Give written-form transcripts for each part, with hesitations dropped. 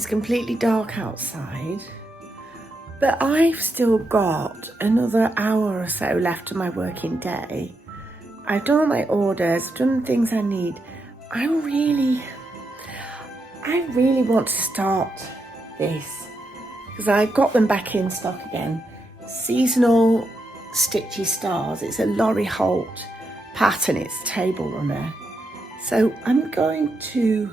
It's completely dark outside, but I've still got another hour or so left of my working day. I've done all my orders, I've done the things I need. I really want to start this because I've got them back in stock again. Seasonal stitchy stars. It's a Laurie Holt pattern. It's table runner. So I'm going to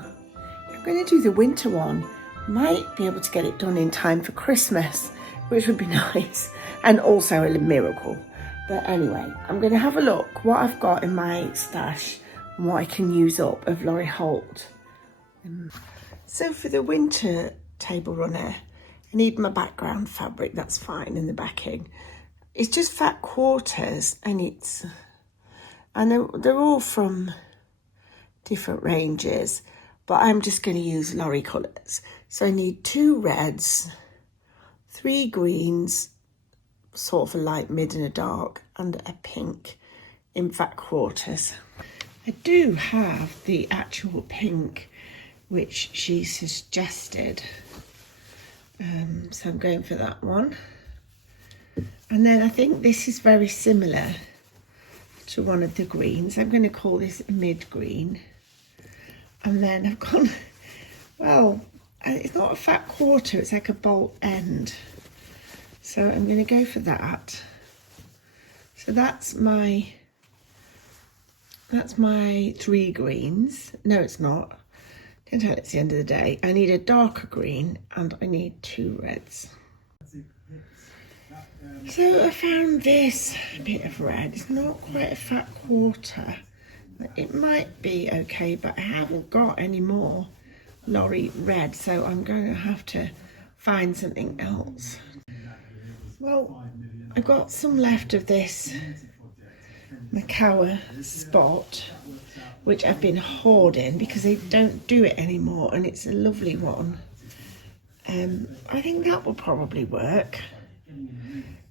do the winter one. Might be able to get it done in time for Christmas, which would be nice, and also a miracle. But anyway, I'm going to have a look what I've got in my stash and what I can use up of Laurie Holt. So for the winter table runner, I need my background fabric, that's fine, and the backing. It's just fat quarters, and they're all from different ranges, but I'm just going to use Laurie colours. So I need 2 reds, 3 greens, sort of a light mid and a dark, and a pink in fat quarters. I do have the actual pink which she suggested, so I'm going for that one. And then I think this is very similar to one of the greens. I'm going to call this mid green. And then I've gone, well, it's not a fat quarter, it's like a bolt end. So I'm going to go for that. So that's my 3 greens. No, it's not. Until it's the end of the day. I need a darker green and I need 2 reds. So I found this bit of red. It's not quite a fat quarter. It might be okay, but I haven't got any more Laurie red, so I'm going to have to find something else. Well, I've got some left of this makeover spot, which I've been hoarding because they don't do it anymore, and it's a lovely one. I think that will probably work.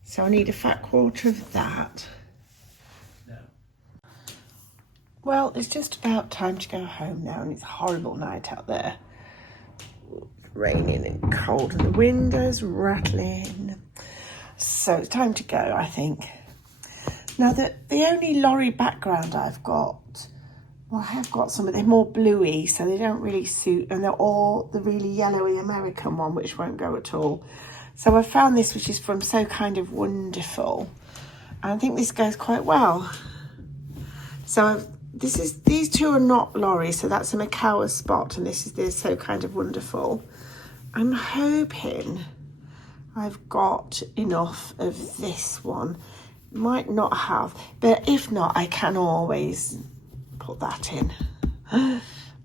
So I need a fat quarter of that. Well, it's just about time to go home now, and it's a horrible night out there. It's raining and cold, and the windows rattling. So it's time to go, I think. Now, the only Laurie background I've got, well, I have got some, but they're more bluey, so they don't really suit, and they're all the really yellowy American one, which won't go at all. So I found this, which is from So Kind of Wonderful, and I think this goes quite well. So these 2 are not Laurie, so that's a makeover spot, and this is the So Kind of Wonderful. I'm hoping I've got enough of this one. Might not have, but if not, I can always put that in.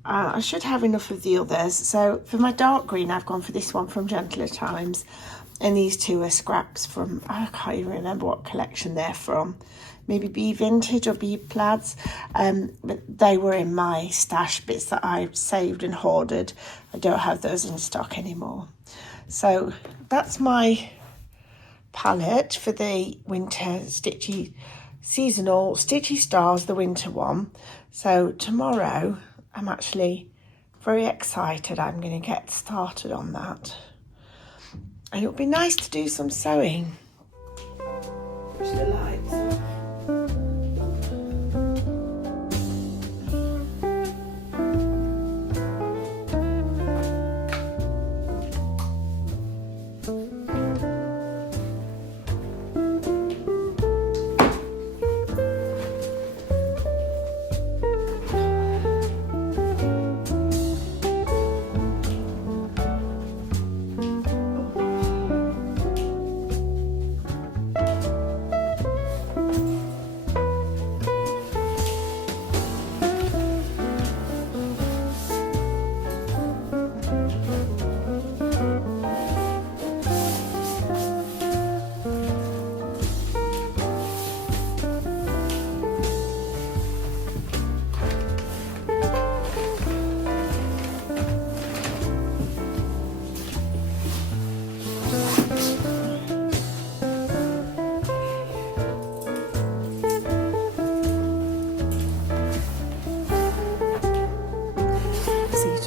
I should have enough of the others. So for my dark green, I've gone for this one from Gentler Times, and these 2 are scraps from, I can't even remember what collection they're from. Maybe Be Vintage or Be Plaids, but they were in my stash bits that I saved and hoarded. I don't have those in stock anymore. So that's my palette for the winter stitchy, seasonal stitchy stars, the winter one. So tomorrow I'm actually very excited. I'm going to get started on that, and it'll be nice to do some sewing. Push the lights off.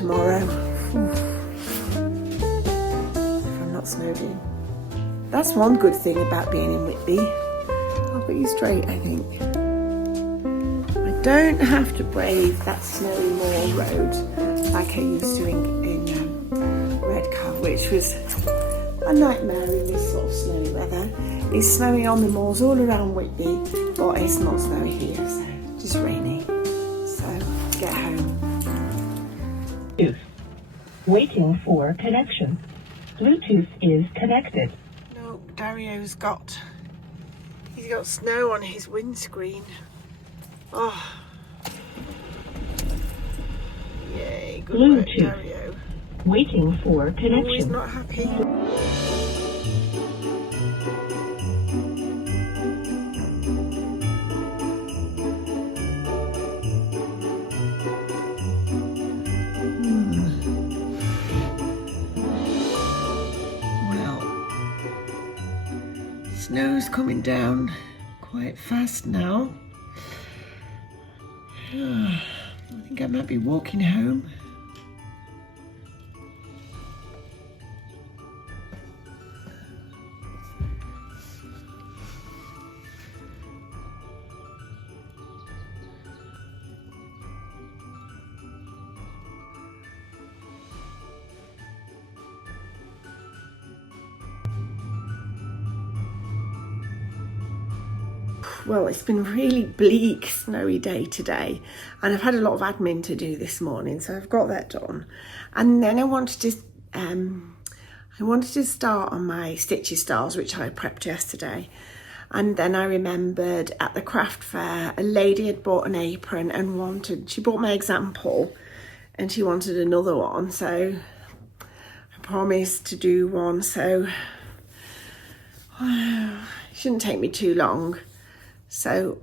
tomorrow. That's one good thing about being in Whitby. I'll put you straight, I think. I don't have to brave that snowy moor road like I used to in Redcar, which was a nightmare in this sort of snowy weather. It's snowy on the moors all around Whitby, but it's not snowy here, so just rainy. So, get home. Waiting for connection. Bluetooth is connected. No, Dario's he's got snow on his windscreen. Oh. Yay, good work, Bluetooth. Dario. Waiting for connection. Oh, he's not happy. Snow's coming down quite fast now. I think I might be walking home. Well, it's been a really bleak, snowy day today, and I've had a lot of admin to do this morning, so I've got that done. And then I wanted to start on my stitchy stars, which I prepped yesterday. And then I remembered at the craft fair, a lady had bought an apron and she bought my example, and she wanted another one. So I promised to do one. So it shouldn't take me too long. So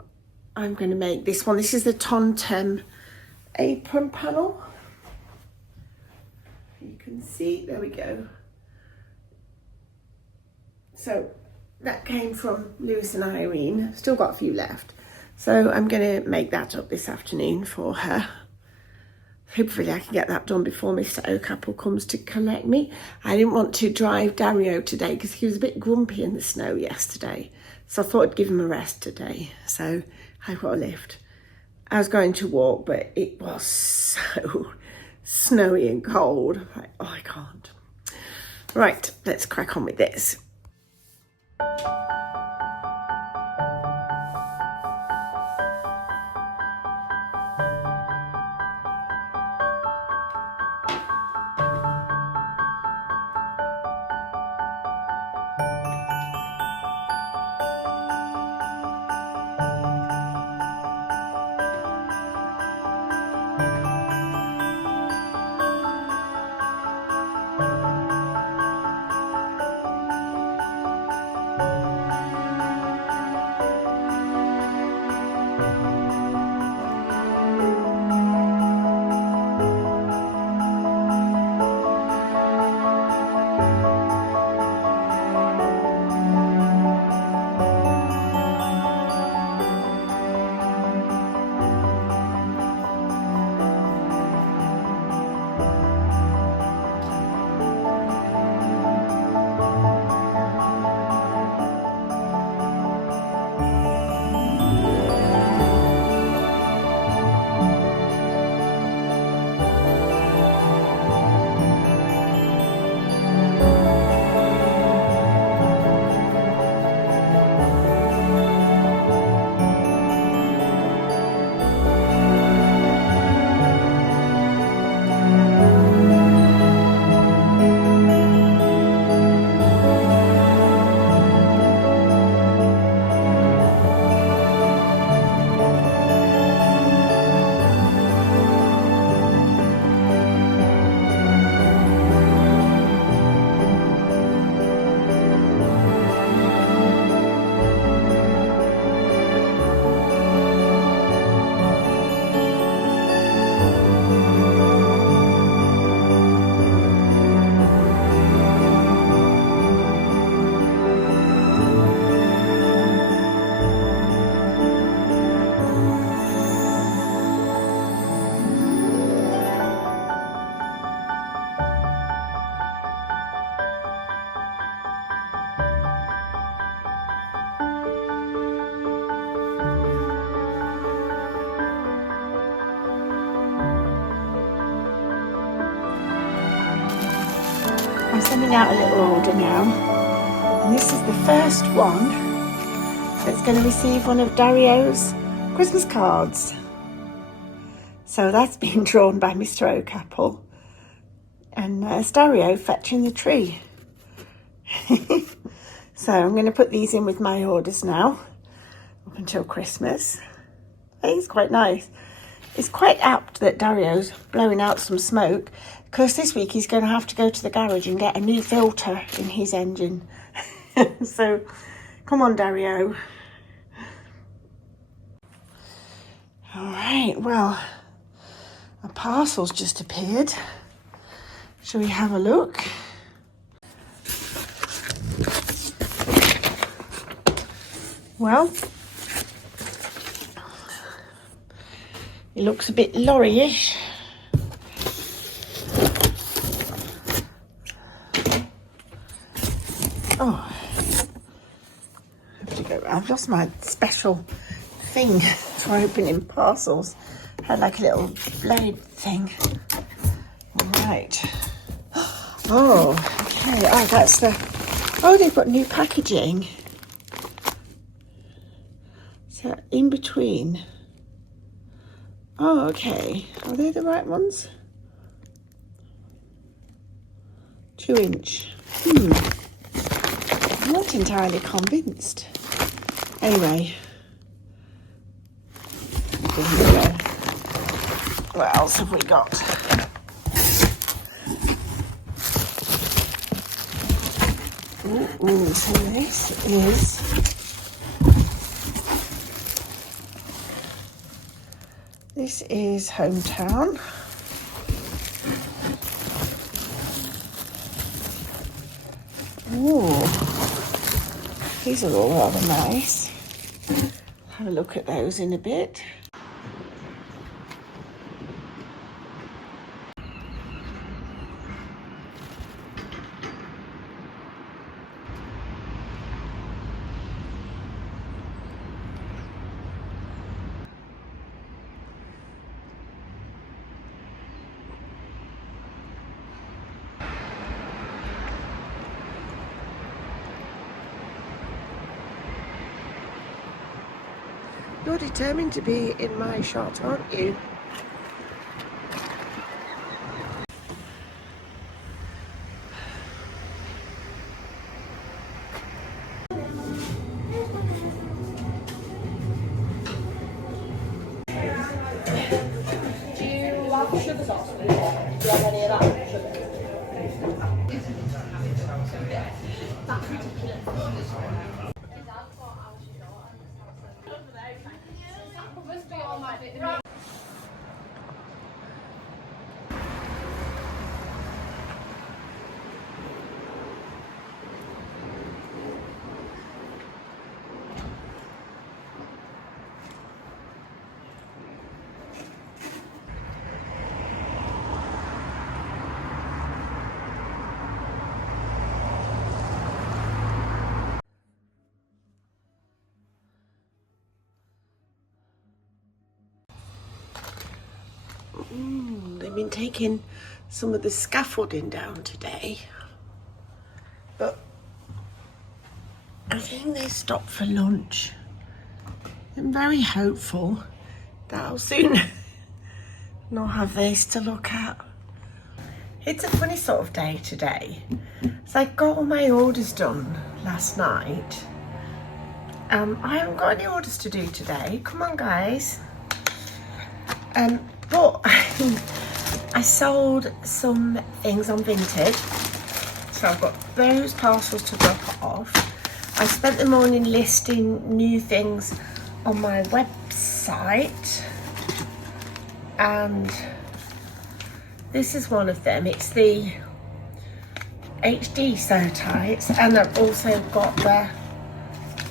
I'm going to make this one. This is the Tontem apron panel. You can see, there we go. So that came from Lewis and Irene. Still got a few left. So I'm going to make that up this afternoon for her. Hopefully I can get that done before Mr. Oakapple comes to collect me. I didn't want to drive Dario today because he was a bit grumpy in the snow yesterday. So I thought I'd give him a rest today. So I got a lift. I was going to walk, but it was so snowy and cold. I'm like, oh, I can't. Right, let's crack on with this. sending out a little order now, and this is the first one that's going to receive one of Dario's Christmas cards. So that's been drawn by Mr. Oakapple, and there's Dario fetching the tree. So I'm going to put these in with my orders now up until Christmas. I think it's quite nice. It's quite apt that Dario's blowing out some smoke, because this week he's going to have to go to the garage and get a new filter in his engine. So come on, Dario. All right, well, a parcel's just appeared. Shall we have a look? Well, it looks a bit lorry-ish. Oh, I have to go. I've lost my special thing for opening parcels. I had like a little blade thing. All right. Oh, okay. Oh, that's the. Oh, they've got new packaging. So in between. Oh, okay. Are they the right ones? 2-inch. I'm not entirely convinced. Anyway. Here we go. What else have we got? Ooh, so this is Hometown. Ooh, these are all rather nice. Have a look at those in a bit. You're determined to be in my shot, aren't you? Do you like sugar sauce? Do you have any of that sugar? That's ridiculous. They've been taking some of the scaffolding down today, but I think they stopped for lunch. I'm very hopeful that I'll soon not have this to look at. It's a funny sort of day today. So I got all my orders done last night. I haven't got any orders to do today. Come on, guys. But I sold some things on Vinted, so I've got those parcels to drop off. I spent the morning listing new things on my website, and this is one of them. It's the HD sew tights, and I've also got the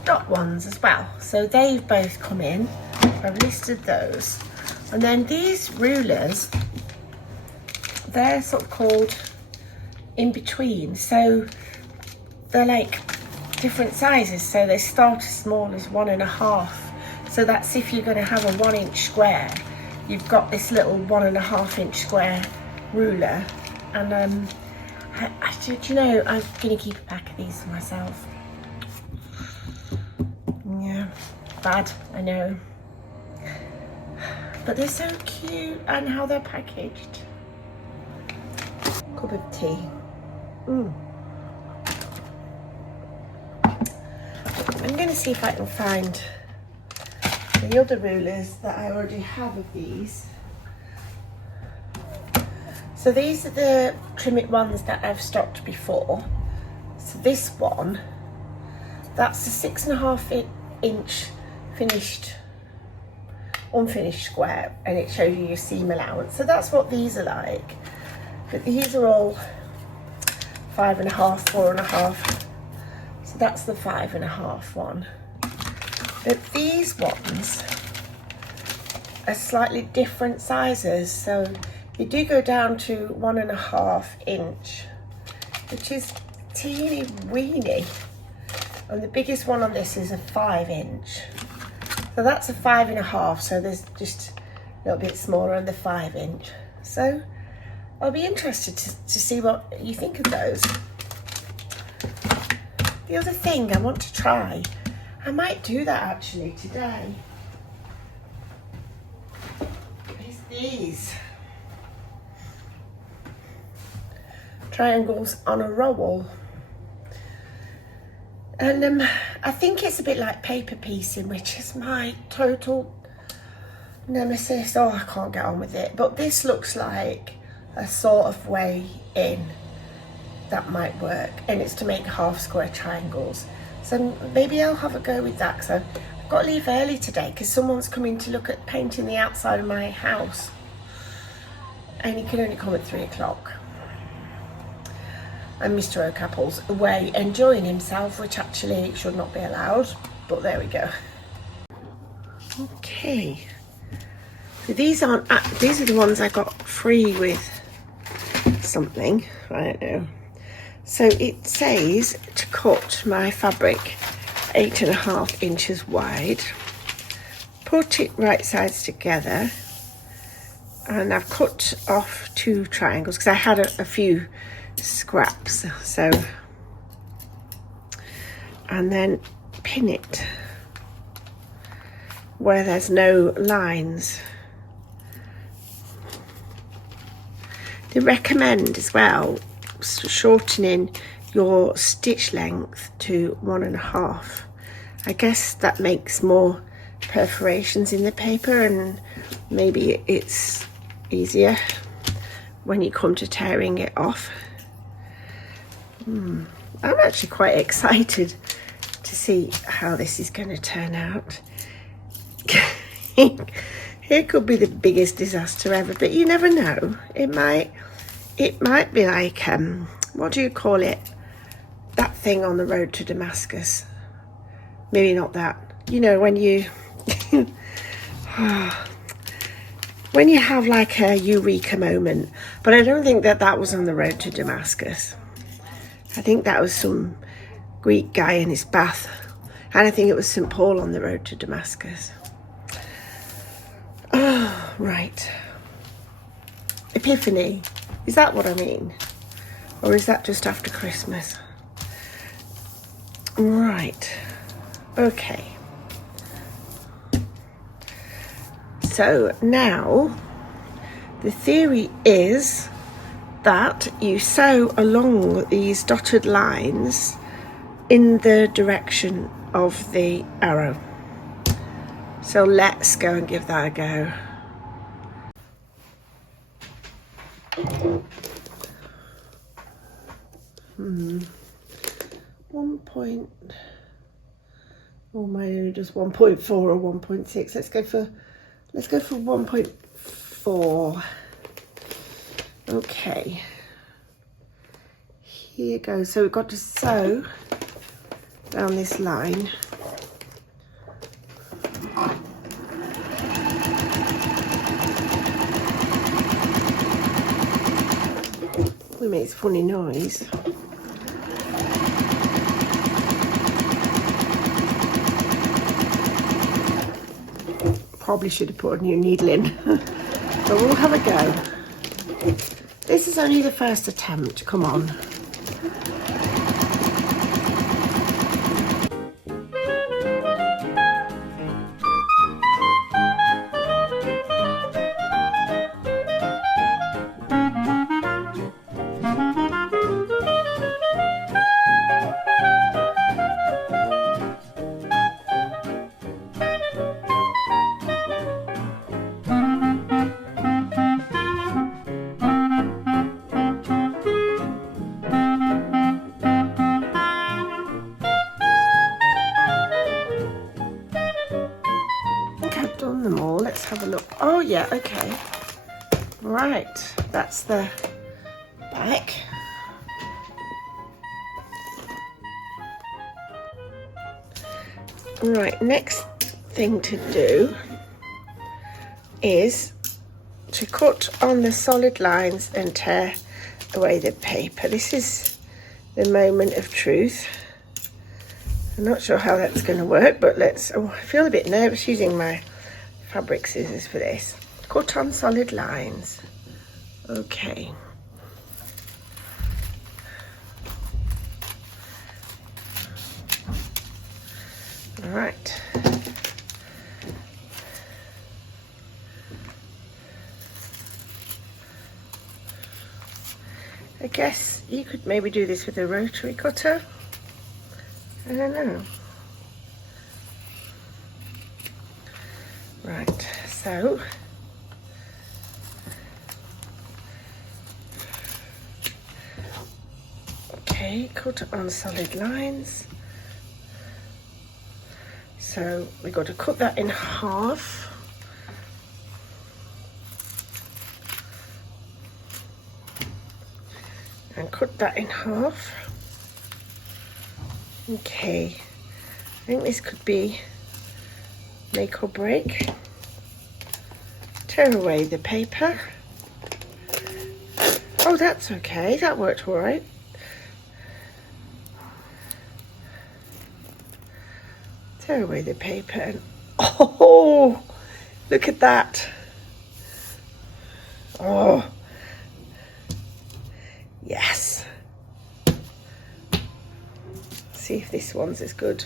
dot ones as well. So they've both come in. I've listed those. And then these rulers, they're sort of called in between. So they're like different sizes. So they start as small as 1.5. So that's if you're going to have a 1-inch square, you've got this little 1.5-inch square ruler. And I do you know, I'm going to keep a pack of these for myself. Yeah, bad, I know. But they're so cute, and how they're packaged. Cup of tea. I'm going to see if I can find the other rulers that I already have of these. So these are the trim it ones that I've stocked before. So this one, that's a 6.5 inch finished, unfinished square, and it shows you your seam allowance. So that's what these are like. But these are all 5.5, 4.5. So that's the 5.5 one. But these ones are slightly different sizes. So you do go down to 1.5 inch, which is teeny weeny. And the biggest one on this is a 5 inch. So that's a 5.5. So there's just a little bit smaller on the 5 inch. So I'll be interested to see what you think of those. The other thing I want to try, I might do that actually today, is these triangles on a roll. And I think it's a bit like paper piecing, which is my total nemesis. Oh, I can't get on with it. But this looks like a sort of way in that might work, and it's to make half square triangles. So maybe I'll have a go with that, because I've got to leave early today because someone's coming to look at painting the outside of my house, and he can only come at 3 o'clock. And Mr. O'Capple's away enjoying himself, which actually should not be allowed, but there we go. Okay, so these are the ones I got free with something, I don't know. So it says to cut my fabric 8.5 inches wide, put it right sides together, and I've cut off 2 triangles because I had a few scraps. So, and then pin it where there's no lines. They recommend as well shortening your stitch length to 1.5. I guess that makes more perforations in the paper, and maybe it's easier when you come to tearing it off. I'm actually quite excited to see how this is going to turn out. It could be the biggest disaster ever, but you never know. It might be like, what do you call it? That thing on the road to Damascus. Maybe not that. You know, when you when you have like a eureka moment. But I don't think that was on the road to Damascus. I think that was some Greek guy in his bath. And I think it was St. Paul on the road to Damascus. Oh, right. Epiphany. Is that what I mean? Or is that just after Christmas? Right. Okay. So now the theory is that you sew along these dotted lines in the direction of the arrow. So let's go and give that a go. Oh, mine just 1.4 or 1.6. Let's go for 1.4. Okay. Here goes. So we've got to sew down this line. It makes a funny noise. Probably should have put a new needle in, but we'll have a go. This is only the first attempt, come on. Done them all. Let's have a look. Oh yeah, okay. Right, that's the back. Right, next thing to do is to cut on the solid lines and tear away the paper. This is the moment of truth. I'm not sure how that's going to work, but let's... Oh, I feel a bit nervous using my fabric scissors for this. Cut on solid lines. Okay. All right. I guess you could maybe do this with a rotary cutter. I don't know. Right, so okay, cut on solid lines. So we've got to cut that in half. And cut that in half. Okay, I think this could be make or break. Tear away the paper. Oh, that's okay, that worked all right. Tear away the paper and oh, look at that. Oh, yes. See if this one's as good.